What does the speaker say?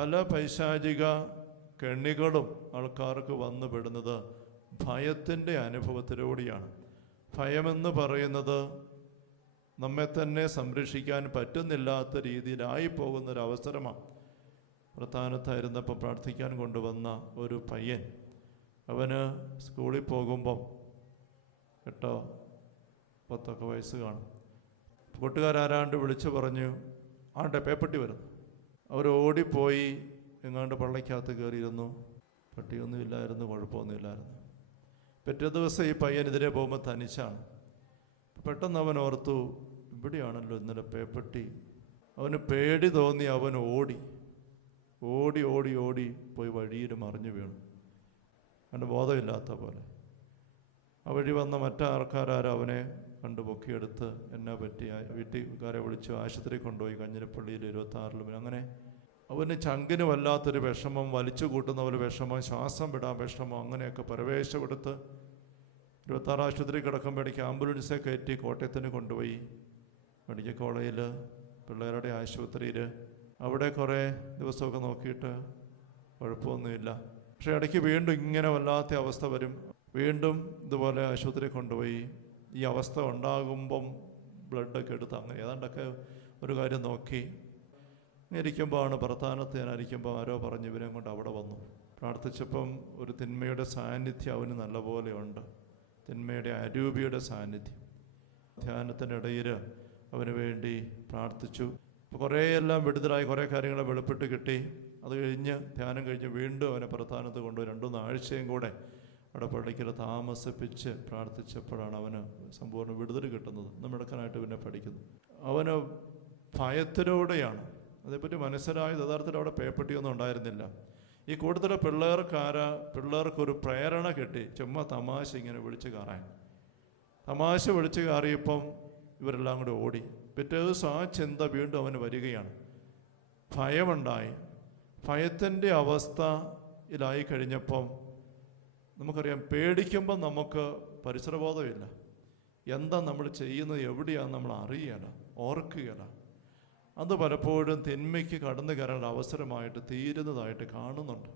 പല പൈശാചിക കെണികളും ആൾക്കാർക്ക് വന്നു പെടുന്നത് ഭയത്തിൻ്റെ അനുഭവത്തിലൂടെയാണ്. ഭയമെന്ന് പറയുന്നത് നമ്മെ തന്നെ സംരക്ഷിക്കാൻ പറ്റുന്നില്ലാത്ത രീതിയിലായി പോകുന്നൊരവസരമാണ്. പ്രധാനത്തായിരുന്നപ്പോൾ പ്രാർത്ഥിക്കാൻ കൊണ്ടുവന്ന ഒരു പയ്യൻ, അവന് സ്കൂളിൽ പോകുമ്പം 8-10 വയസ്സ് കാണും. കൂട്ടുകാരാണ്ട് വിളിച്ചു പറഞ്ഞു, ആണ്ടെ പേപ്പട്ടി വരുന്നു. അവർ ഓടിപ്പോയി എങ്ങാണ്ട് പള്ളിക്കകത്ത് കയറിയിരുന്നു. പട്ടിയൊന്നുമില്ലായിരുന്നു, കുഴപ്പമൊന്നുമില്ലായിരുന്നു. പിറ്റേ ദിവസം ഈ പയ്യനെതിരെ പോകുമ്പോൾ തനിച്ചാണ്. പെട്ടെന്ന് അവൻ ഓർത്തു, ഇവിടെയാണല്ലോ ഇന്നലെ പേപ്പട്ടി. അവന് പേടി തോന്നി. അവൻ ഓടി ഓടി ഓടി ഓടി പോയി വഴിയിൽ മറിഞ്ഞു വീണു. അവൻ്റെ ബോധമില്ലാത്ത പോലെ. ആ വഴി വന്ന മറ്റാൾക്കാരും അവനെ കണ്ടു പൊക്കിയെടുത്ത് എന്നെ പറ്റി വീട്ടുകാരെ വിളിച്ചു ആശുപത്രി കൊണ്ടുപോയി. കഞ്ഞിരപ്പള്ളിയിൽ 26 അങ്ങനെ അവന് ചങ്കിന് വല്ലാത്തൊരു വിഷമം, വലിച്ചു കൂട്ടുന്ന ഒരു വിഷമം, ശ്വാസം വിടാൻ വിഷമം, അങ്ങനെയൊക്കെ പരവേശമെടുത്ത് 26 ആശുപത്രി കിടക്കുമ്പോഴേക്ക് ആംബുലൻസെ കയറ്റി കോട്ടയത്തിന് കൊണ്ടുപോയി. മെഡിക്കൽ കോളേജിൽ, പിള്ളേരുടെ ആശുപത്രിയിൽ. അവിടെ കുറേ ദിവസമൊക്കെ നോക്കിയിട്ട് കുഴപ്പമൊന്നുമില്ല. പക്ഷേ ഇടയ്ക്ക് വീണ്ടും ഇങ്ങനെ വല്ലാത്ത അവസ്ഥ വരും. വീണ്ടും ഇതുപോലെ ആശുപത്രി കൊണ്ടുപോയി. ഈ അവസ്ഥ ഉണ്ടാകുമ്പം ബ്ലഡൊക്കെ എടുത്ത് അങ്ങനെ ഏതാണ്ടൊക്കെ ഒരു കാര്യം നോക്കി ഇരിക്കുമ്പോഴാണ് പ്രധാനത്ത് ഞാനിരിക്കുമ്പോൾ ആരോ പറഞ്ഞ് ഇവരെ കൊണ്ട് അവിടെ വന്നു. പ്രാർത്ഥിച്ചപ്പം ഒരു തിന്മയുടെ സാന്നിധ്യം അവന് നല്ലപോലെ ഉണ്ട്. തിന്മയുടെ അരൂപിയുടെ സാന്നിധ്യം. ധ്യാനത്തിനിടയിൽ അവന് വേണ്ടി പ്രാർത്ഥിച്ചു. അപ്പോൾ കുറേയെല്ലാം വിടുതലായി, കുറേ കാര്യങ്ങൾ വെളിപ്പെട്ട് കിട്ടി. അത് കഴിഞ്ഞ് ധ്യാനം കഴിഞ്ഞ് വീണ്ടും അവനെ പ്രധാനത്ത് കൊണ്ടുപോയി 2-3 ആഴ്ചയും കൂടെ അവിടെ പള്ളിക്കൽ താമസിപ്പിച്ച് പ്രാർത്ഥിച്ചപ്പോഴാണ് അവന് സമ്പൂർണ്ണ വിടുതൽ കിട്ടുന്നത്. നമ്മളെടുക്കാനായിട്ട് പിന്നെ പഠിക്കുന്നു. അവന് ഭയത്തിലൂടെയാണ് അതേപ്പറ്റി മനസ്സിലായത്. യഥാർത്ഥത്തിൽ അവിടെ പേപ്പട്ടിയൊന്നും ഉണ്ടായിരുന്നില്ല. ഈ കൂടുതൽ പിള്ളേർക്കൊരു പ്രേരണ കിട്ടി ചുമ്മാ തമാശ ഇങ്ങനെ വിളിച്ച് കയറാൻ. തമാശ വിളിച്ച് കയറിയപ്പം ഇവരെല്ലാം കൂടെ ഓടി. പിറ്റേ ദിവസം ആ ചിന്ത വീണ്ടും അവന് വരികയാണ്. ഭയമുണ്ടായി. ഭയത്തിൻ്റെ അവസ്ഥയിലായി കഴിഞ്ഞപ്പം നമുക്കറിയാം, പേടിക്കുമ്പം നമുക്ക് പരിസരബോധമില്ല. എന്താ നമ്മൾ ചെയ്യുന്നത്, എവിടെയാണെന്ന് നമ്മൾ അറിയുകയില്ല, ഓർക്കുകയില്ല. അത് പലപ്പോഴും തിന്മയ്ക്ക് കടന്നു കയറാനുള്ള അവസരമായിട്ട് തീരുന്നതായിട്ട് കാണുന്നുണ്ട്.